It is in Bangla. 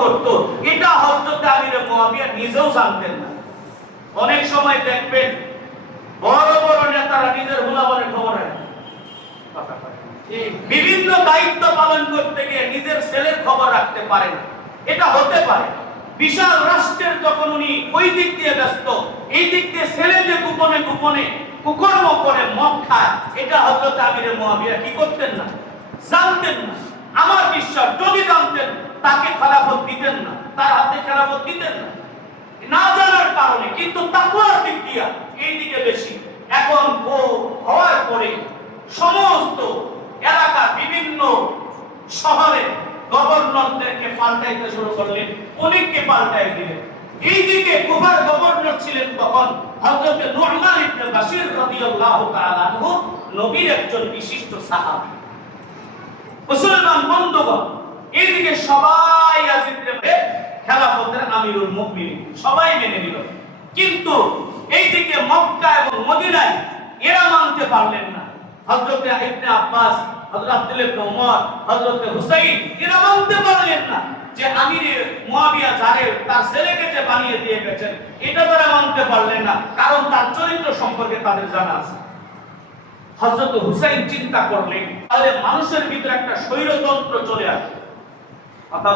করত। এটা হযরত আমির মুয়াবিয়া নিজেও জানতেন না। অনেক সময় দেখবেন বড় বড় নেতারা নিজের হুলাবনের খবর রাখে বিভিন্ন দায়িত্ব পালন করতে গিয়ে নিজের ছেলের খবর রাখতে পারে না। এটা হতে পারে। বিশাল রাষ্ট্রের যখন উনি ওই দিক দিয়ে ব্যস্ত, এই দিক দিয়ে ছেলে যে গোপনে গোপনে কুকর্ম করে মদ খায়, এটা হজরত আমিরের মহাবিয়া কি করতেন না? জানতেন না। আমার বিশ্বাস, যদি জানতেন, তাকে খেলাফত দিতেন না, তার হাতে খেলাফত দিতেন না। না জানার কারণে কিন্তু তাকুয়ার দিক দিয়া এই দিকে বেশি। এখন ও হওয়ার পরে সমস্ত এলাকার বিভিন্ন শহরে গভর্নরদেরকে পাল্টাইতে শুরু করলেন অনেককে পাল্টাই দিলেন। এইদিকে কুফার গভর্নর ছিলেন তখন হযরত নুরমান ইবনে বাশির রাদিয়াল্লাহু তাআলা আনহু, নবীর একজন বিশিষ্ট সাহাবী। মুসলমান বন্ধুগণ, এইদিকে সবাই আমিরুল মুমিনিন। সবাই মেনে নিল। কিন্তু এইদিকে মক্কা এবং মদিনায় এরা মানতে পারলেন না। হযরত ইবনে আব্বাস ওমর হুসাইন, এরা মানতে পারলেন না যে মুয়াবিয়া তার ছেলেকে যে বানিয়ে দিয়ে গেছেন, এটা তারা মানতে পারলেন না। কারণ তার চরিত্র সম্পর্কে তাদের জানা আছে। হযরত হুসাইন চিন্তা করলেন, তাহলে মানুষের ভিতরে একটা স্বৈরতন্ত্র চলে আসে। কথা